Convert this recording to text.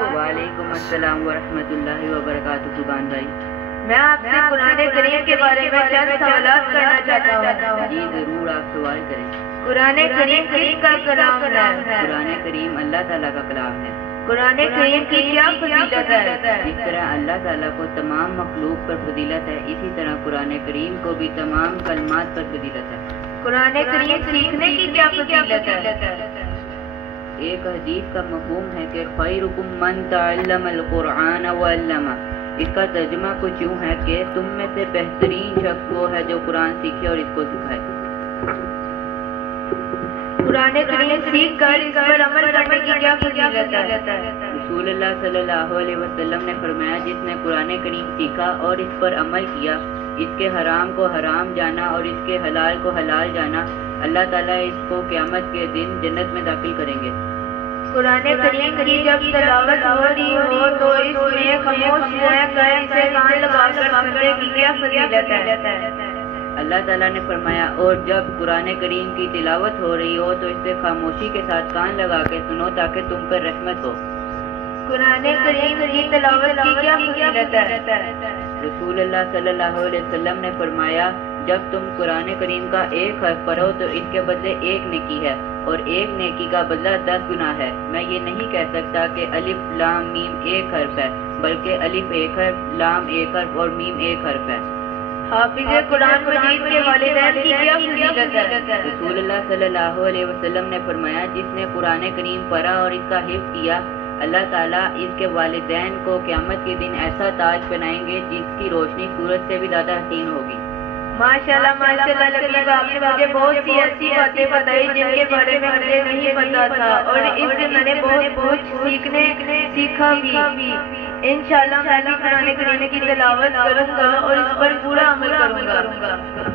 وعلیکم السلام ورحمۃ اللہ وبرکاتہ زبان بھائی، میں آپ سے قرآن کریم کے بارے میں چند سوالات کرنا چاہتا ہوں۔ جی ضرور، آپ سوال کریں۔ قرآن کریم کس کا کلام ہے؟ قرآن کریم اللہ تعالیٰ کا کلام ہے۔ قرآن کریم کی کیا فضیلت ہے؟ جس طرح اللہ تعالیٰ کو تمام مخلوق پر فضیلت ہے، اسی طرح قرآن کریم کو بھی تمام کلمات پر فضیلت ہے۔ قرآن کریم سیکھنے کی کیا فضیلت ہے؟ ایک حدیث کا مفہوم ہے کہ خیرکم من تعلم القرآن وعلمہ۔ اس کا ترجمہ کچھ یوں ہے کہ تم میں سے بہترین شخص وہ ہے جو قرآن سیکھے اور اس کو سکھائے۔ قرآن کریم سیکھ کر اس پر عمل کرنے کی کیا فضیلت ہے؟ رسول اللہ صلی اللہ علیہ وسلم نے فرمایا، جس نے قرآن کریم سیکھا اور اس پر عمل کیا، اس کے حرام کو حرام جانا اور اس کے حلال کو حلال جانا، اللہ تعالیٰ اس کو قیامت کے دن جنت میں داخل کریں گے۔ قرآن کریم کی جب تلاوت ہو رہی ہو تو اس میں خاموش رہ کر اسے کان لگا کر سننے کی کیا فضیلت ہے؟ اللہ تعالیٰ نے فرمایا، اور جب قرآن کریم کی تلاوت ہو رہی ہو تو اسے خاموشی کے ساتھ کان لگا کے سنو تاکہ تم پر رحمت ہو۔ قرآن کریم کی تلاوت کی کیا فضیلت ہے؟ رسول اللہ صلی اللہ علیہ وسلم نے فرمایا، جب تم قرآن کریم کا ایک حرف پڑھو تو اس کے بدلے ایک نیکی ہے، اور ایک نیکی کا بدلہ 10 گناہ ہے۔ میں یہ نہیں کہہ سکتا کہ الف لام میم ایک حرف ہے، بلکہ الف ایک حرف، لام ایک حرف اور میم ایک حرف ہے۔ حافظ قرآن مجید کے والدین کی کیا فضیلت ہے؟ رسول اللہ صلی اللہ علیہ وسلم نے فرمایا، جس نے قرآن کریم پڑھا اور اس کا حفظ کیا، اللہ تعالیٰ اس کے والدین کو قیامت کے دن ایسا تاج پہنائیں گے جس کی روشنی سورج سے بھی زیادہ حسین ہوگی۔ ماشاءاللہ ماشاءاللہ لطیف، آپ نے مجھے بہت سی ایسی باتیں بتائی جن کے بارے میں مجھے نہیں پتا تھا، اور اس سے میں نے بہت کچھ سیکھا بھی۔ انشاءاللہ میں بھی قرآن کریم کی تلاوت کروں گا اور اس پر پورا عمل کروں گا۔